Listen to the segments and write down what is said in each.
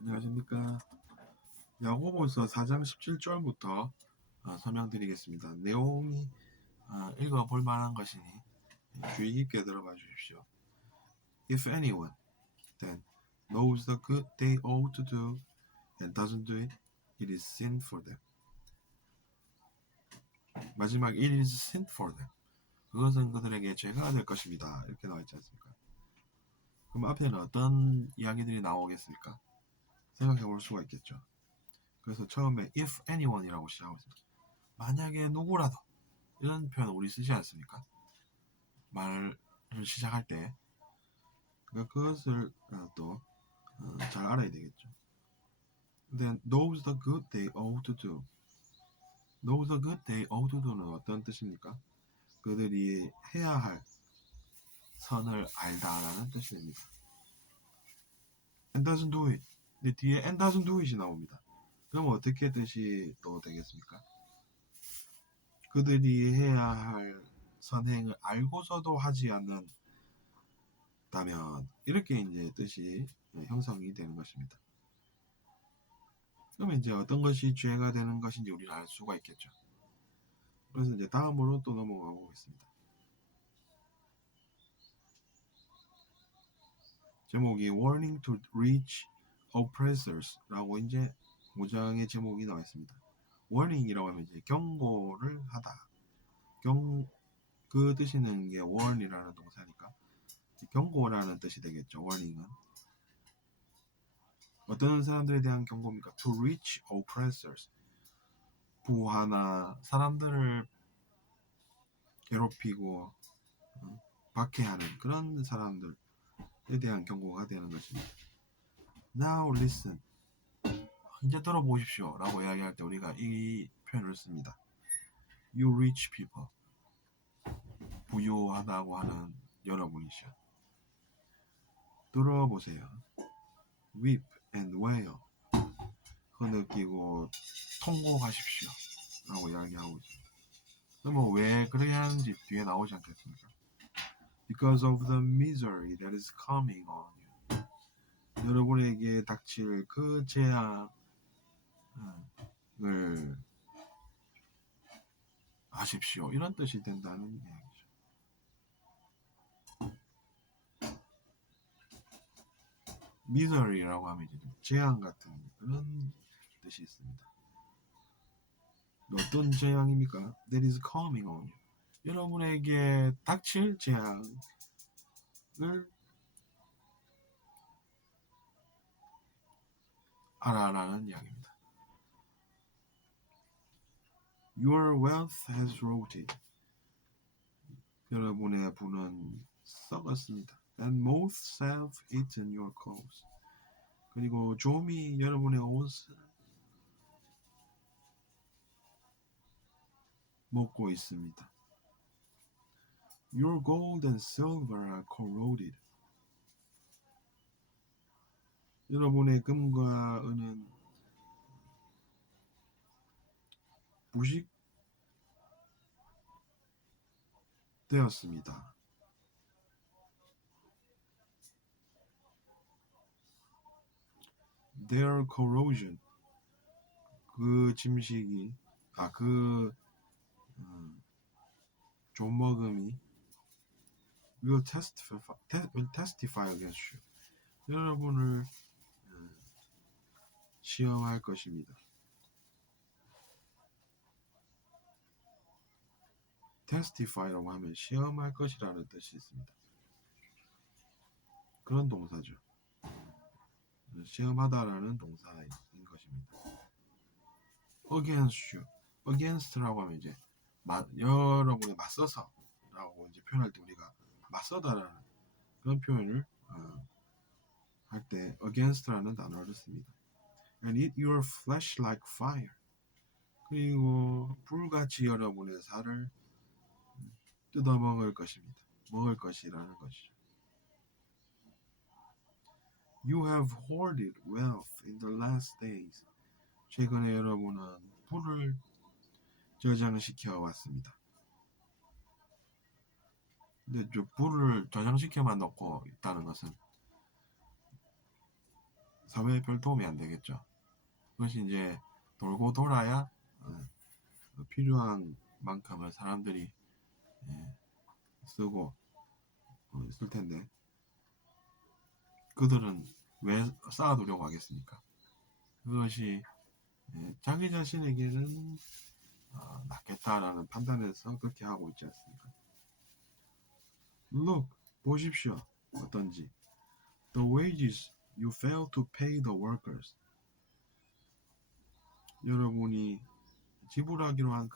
안녕하십니까. 야고보서 4장 17절부터 설명드리겠습니다. 내용이 읽어볼 만한 것이니 주의 깊게 들어봐 주십시오. If anyone then knows the good they ought to do and doesn't do it, it is sin for them. 마지막 it is sin for them. 그것은 그들에게 죄가 될 것입니다. 이렇게 나와 있지 않습니까? 그럼 앞에는 어떤 이야기들이 나오겠습니까? 생각해 볼 수가 있겠죠. 그래서 처음에 if anyone이라고 시작하고 있습니다. 만약에 누구라도 이런 표현 우리 쓰지 않습니까? 말을 시작할 때 그것을 또 잘 알아야 되겠죠. Then knows the good they ought to do. Knows the good they ought to do는 어떤 뜻입니까? 그들이 해야 할 선을 알다라는 뜻이 됩니다. And doesn't do it. 근데 뒤에 and doesn't do it이 나옵니다. 그럼 어떻게 뜻이 또 되겠습니까? 그들이 해야 할 선행을 알고서도 하지 않는다면 이렇게 이제 뜻이 형성이 되는 것입니다. 그러면 이제 어떤 것이 죄가 되는 것인지 우리는 알 수가 있겠죠. 그래서 이제 다음으로 또 넘어가고 있습니다. 제목이 Warning to Rich Oppressors 라고 이제 5장의 제목이 나와 있습니다. Warning이라고 하면 이제 경고를 하다. 그 뜻이는 게 warn이라는 동사니까 경고라는 뜻이 되겠죠. warning은 어떤 사람들에 대한 경고입니까? To reach oppressors, 부하나 사람들을 괴롭히고 박해하는 그런 사람들에 대한 경고가 되는 것입니다. Now listen, 이제 들어보십시오 라고 이야기할 때 우리가 이 표현을 씁니다. You rich people, 부유하다고 하는 여러분이시여, 들어보세요. Weep and wail, 흐느끼고 통곡하십시오 라고 이야기하고 있습니다. 그러면 왜 그래야 하는지 뒤에 나오지 않겠습니까? Because of the misery that is coming on you. 여러분에게 닥칠 그 재앙을 아십시오. 이런 뜻이 된다는 이야기죠. misery라고 하면 이제 재앙 같은 그런 뜻이 있습니다. 어떤 재앙입니까? That is coming on you. 여러분에게 닥칠 재앙을 알아라는 이야기입니다. Your wealth has rotted. 여러분의 부는 썩었습니다. And moths have eaten your clothes. 그리고 좀이 여러분의 옷을 먹고 있습니다. Your gold and silver are corroded. 여러분의 금과 은은 부식되었습니다. Their corrosion, 그 짐식이, 좀먹음이 will testify against you. 여러분을 시험할 것입니다. testify라고 하면 시험할 것이라는 뜻이 있습니다. 그런 동사죠. 시험하다라는 동사인 것입니다. against you, against라고 하면 이제 여러분이 맞서서 라고 이제 표현할 때 우리가 맞서다라는 그런 표현을 할 때 against라는 단어를 씁니다. and eat your flesh like fire. 그리고 불같이 여러분의 살을 뜯어 먹을 것입니다. 먹을 것이라는 것이죠. You have hoarded wealth in the last days. 최근에 여러분은 부를 저장시켜 왔습니다. 근데 부를 저장시켜만 놓고 있다는 것은 사회에 별 도움이 안 되겠죠. 그것이 이제 돌고 돌아야 필요한 만큼을 사람들이 쓰고 있을 텐데 그들은 왜 쌓아두려고 하겠습니까? 그것이 자기 자신에게는 낫겠다라는 판단에서 그렇게 하고 있지 않습니까? Look, 보십시오. 어떤지. The wages you fail to pay the workers. 여러분이 지불하기로 한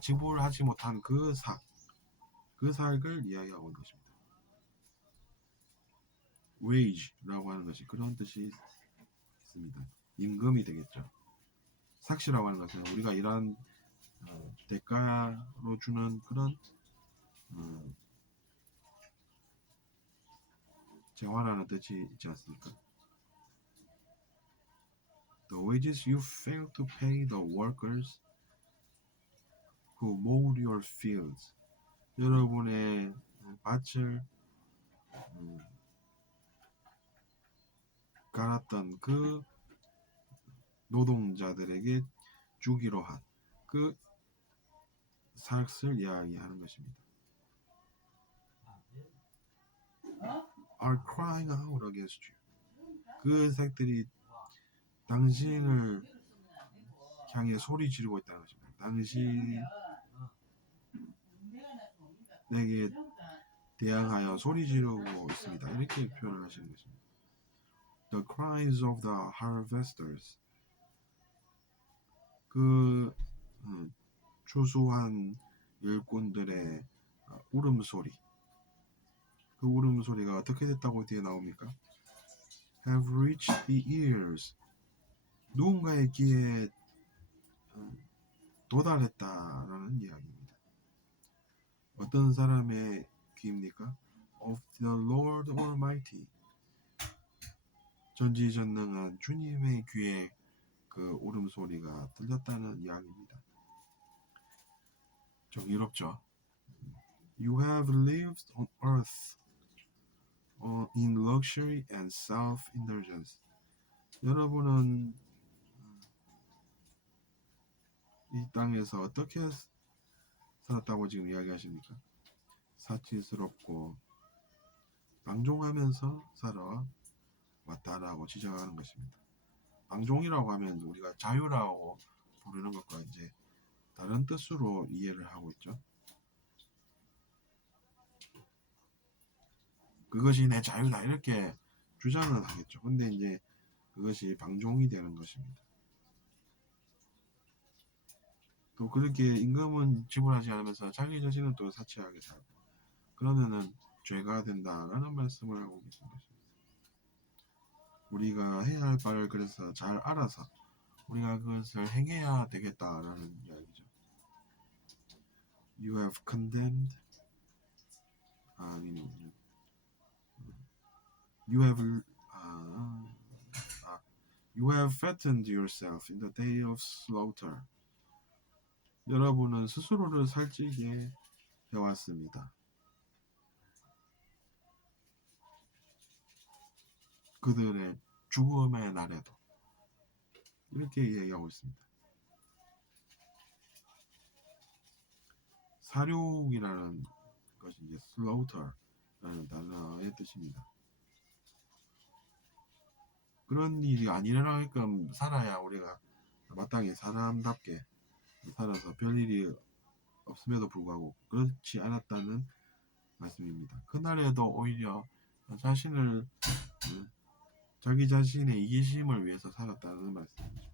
지불하지 못한 그 사액을 이야기하고 있는 것입니다. wage라고 하는 것이 그런 뜻이 있습니다. 임금이 되겠죠. 삭시라고 하는 것은 우리가 일한 대가로 주는 그런 재화라는 뜻이 있지 않습니까? The wages you fail to pay the workers who mowed your fields. 여러분의 밭을 갈았던 그 노동자들에게 주기로 한 그 삭을 이야기하는 것입니다. Are crying out against you. 그 색들이 당신을 향해 소리 지르고 있다는 것입니다. 당신에게 대항하여 소리 지르고 있습니다. 이렇게 표현을 하시는 것입니다. The cries of the harvesters. 그 추수한 일꾼들의 울음소리. 그 울음소리가 어떻게 됐다고 뒤에 나옵니까? Have reached the ears. 누군가의 귀에 도달했다라는 이야기입니다. 어떤 사람의 귀입니까? Of the Lord Almighty. 전지전능한 주님의 귀에 그 울음소리가 들렸다는 이야기입니다. 정의롭죠? You have lived on earth in luxury and self-indulgence. 여러분은 이 땅에서 어떻게 살았다고 지금 이야기하십니까? 사치스럽고 방종하면서 살아왔다라고 지적하는 것입니다. 방종이라고 하면 우리가 자유라고 부르는 것과 이제 다른 뜻으로 이해를 하고 있죠. 그것이 내 자유다 이렇게 주장은 하겠죠. 근데 이제 그것이 방종이 되는 것입니다. 또 그렇게 임금은 지불하지 않으면서 자기 자신은 또 사치하게 살고 그러면은 죄가 된다라는 말씀을 하고 계신 것입니다. 우리가 해야 할 바를 그래서 잘 알아서 우리가 그것을 행해야 되겠다라는 이야기죠. You have condemned You have fattened yourself in the day of slaughter. 여러분은 스스로를 살찌게 해왔습니다. 그들의 죽음의 날에도 이렇게 얘기하고 있습니다. 사륙이라는 것이 이제 slaugter라는 단어의 뜻입니다. 그런 일이 안 일어나게끔 살아야 우리가 마땅히 사람답게 살아서 별일이 없음에도 불구하고 그렇지 않았다는 말씀입니다. 그날에도 오히려 자기 자신의 이기심을 위해서 살았다는 말씀이죠.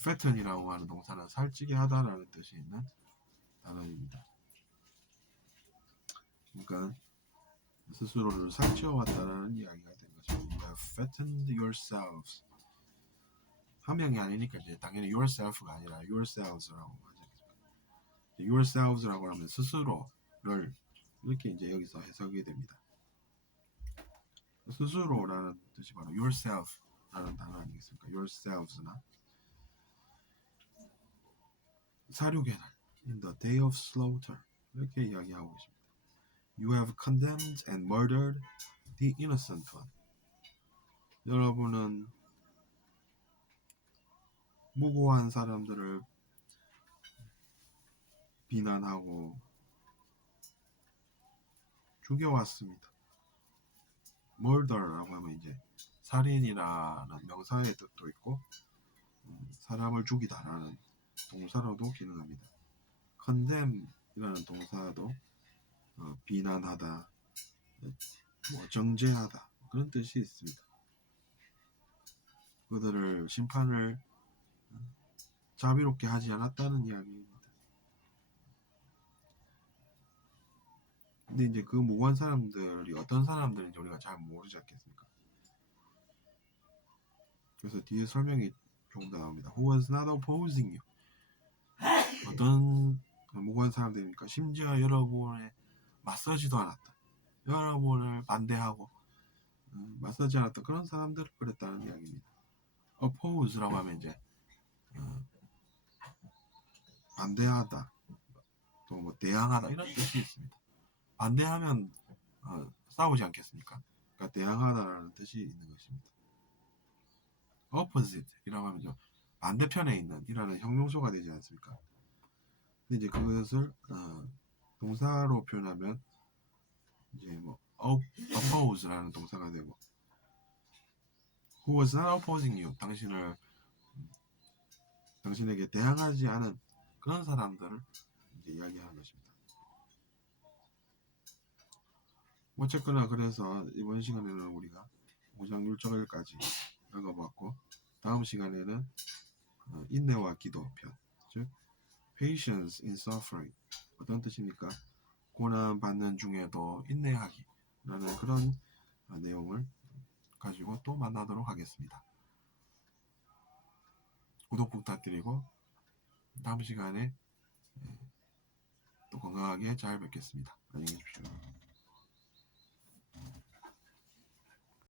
fatten이라고 하는 동사는 살찌게 하다라는 뜻이 있는 단어입니다. 그러니까 스스로를 살찌워왔다라는 이야기가 된 거죠. You have fattened yourselves. 한 명이 아니니까 이제 당연히 yourself가 아니라 yourselves라고 하죠. yourselves라고 하면 스스로를 이렇게 이제 여기서 해석이 됩니다. 스스로라는 뜻이 바로 yourself라는 단어 아니겠습니까? yourselves나 사륙의 날, in the day of slaughter 이렇게 이야기하고 있습니다. You have condemned and murdered the innocent one. 여러분은 무고한 사람들을 비난하고 죽여왔습니다. murder라고 하면 이제 살인이라는 명사의 뜻도 있고 사람을 죽이다라는 동사로도 기능합니다. condemn이라는 동사도 비난하다, 뭐 정죄하다 그런 뜻이 있습니다. 그들을 심판을 자비롭게 하지 않았다는 이야기입니다. 근데 이제 그 무고한 사람들이 어떤 사람들인지 우리가 잘 모르지 않겠습니까? 그래서 뒤에 설명이 조금 더 나옵니다. Who was not opposing you. 어떤 무고한 사람들입니까? 심지어 여러분의 맞서지도 않았다. 여러분을 반대하고 맞서지 않았던 그런 사람들을 그랬다는 이야기입니다. oppose라고 하면 이제 반대하다, 또 뭐 대항하다 이런 뜻이 있습니다. 반대하면 싸우지 않겠습니까? 그러니까 대항하다라는 뜻이 있는 것입니다. opposite이라고 하면 좀 반대편에 있는 이라는 형용소가 되지 않습니까? 근데 이제 그것을 동사로 표현하면 이제 뭐 oppose라는 동사가 되고 who was not opposing you 당신에게 대항하지 않은 그런 사람들을 이제 이야기하는 것입니다. 어쨌거나 그래서 이번 시간에는 우리가 5장 6절까지 읽어봤고 다음 시간에는 인내와 기도 편, 즉 patience in suffering 어떤 뜻입니까? 고난 받는 중에도 인내하기 라는 그런 내용을 가지고 또 만나도록 하겠습니다. 구독 부탁드리고 다음 시간에 또 건강하게 잘 뵙겠습니다. 안녕히 계십시오.